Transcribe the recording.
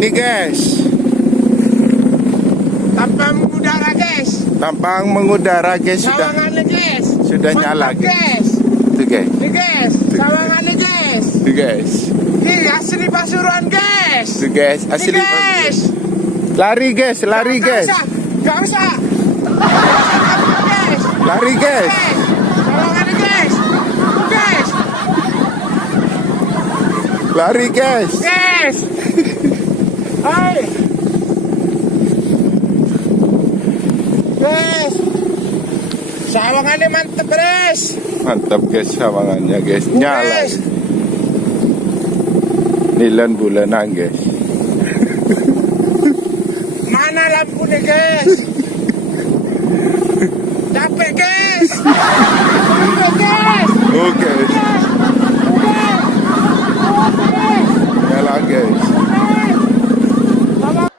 Nih guys, Tampang mengudara guys. tampang mengudara guys, Sawangannya guys. sudah nyala Mantap, guys. guys. Tuh guys, Nih guys, sawangannya guys. tuh guys, Nih asli Pasuruan guys. tuh guys, Nih asli. guys. Lari guys, lari guys, Gak usah. Guys. lari guys. Sawangannya guys. Guys. Lari guys. Guys. Hai. Guys. Sawangannya mantep guys. Mantap guys sawangannya guys, nyala. Guys. Nilan bulanan guys. Mana lampunya guys? Capek guys. Capek guys. Oke, Guys. nyala guys.